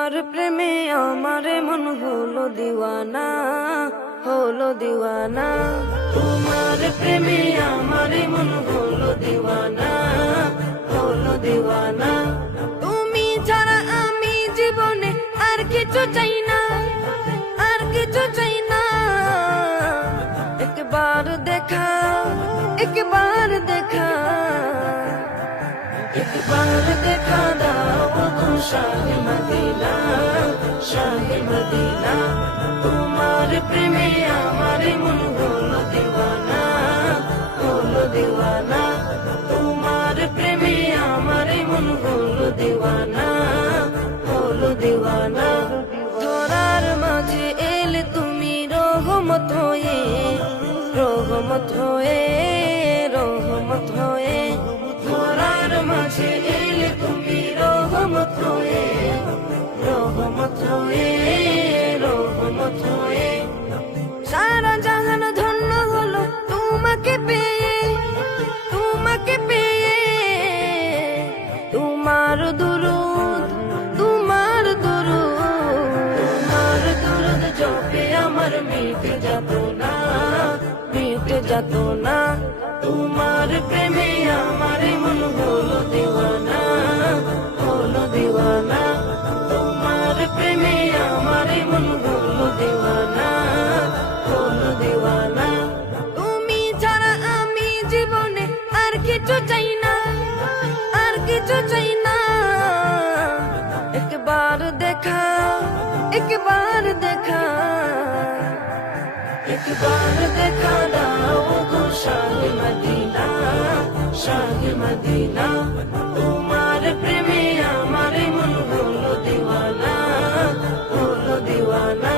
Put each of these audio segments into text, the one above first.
তোমার প্রেমে আমারে মন হলো দিওয়ানা, হলো দিওয়ানা। তোমার প্রেমে আমারে মন হলো দিওয়ানা, হলো দিওয়ানা। তুমি ছাড়া আমি জীবনে আর কিছু চাই না, আর কিছু চাই না। একবার দেখা, একবার দেখা, একবার দেখা দাও গো শাহে মদিনা, শাহে মদিনা। তোমার প্রেমে আমার মন হলো দিওয়ানা, হলো দিওয়ানা। তোমার প্রেমে আমার মন হলো দিওয়ানা, হলো দিওয়ানা। ধরার মাঝে এলে তুমি রহমত হয়ে, রহমত হয়ে, রহমত হয়ে। ধরার মাঝে এলে তুমি রহমত হয়ে, রহমত হয়ে, রহমত হয়ে। সারা জাহান ধন্য হলো তোমাকে পেয়ে, তোমাকে পেয়ে। তোমার দুরুদ, তোমার দুরুদ, তোমার দুরুদ জপে আমার মিটে যেত না, মিটে যেত না। তোমার প্রেমে আমার মন হলো দিওয়ানা, হলো দিওয়ানা। তোমার প্রেমে আমার মন হলো দিওয়ানা, হলো দিওয়ানা। তুমি ছাড়া আমি জীবনে আর কিছু চাই না, আর কিছু চাই না। একবার দেখা, একবার দেখা, একবার দেখা দাও গো শাহে মদিনা, শাহে মদিনা। তোমার প্রেমে আমার মন হলো দিওয়ানা, হলো দিওয়ানা।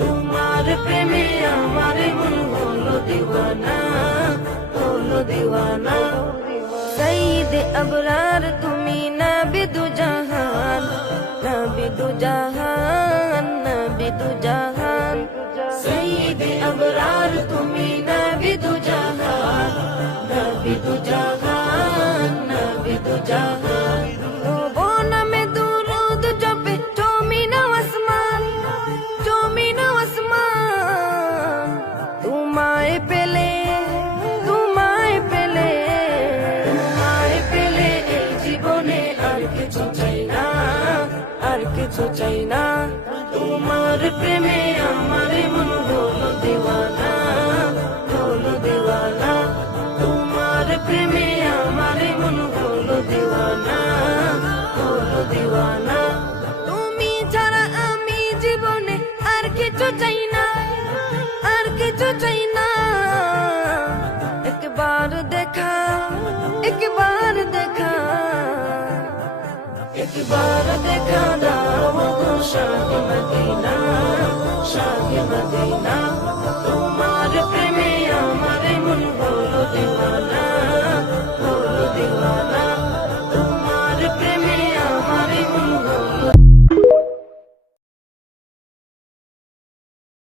তোমার প্রেমে আমার মন হলো দিওয়ানা, হলো দিওয়ানা। সঈদ আবরার তুমি নবী দু জাহান, নবী দু জাহান, নবী দু জাহান। সঈদ আবরার তুমি নবী দু জাহান, নবী দু জাহান, নবী দু জাহান। ও নামে দুরুদ জপে জমিন আসমান, জমিন আসমান। তোমায় পেলে, তোমায় পেলে, তোমায় পেলে এই জীবনে আর কিছু চাই না, আর কিছু চাই না। তোমার প্রেমে আমার মন হলো দিওয়ানা, হলো দিওয়ানা। তোমার প্রেমে আমার মন হলো দিওয়ানা, হলো দিওয়ানা। তুমি ছাড়া আমি জীবনে আর কিছু চাই না, আর কিছু চাই না। একবার দেখা, একবার দেখা, একবার দেখা দাও গো শাহে মদিনা, শাহে মদিনা।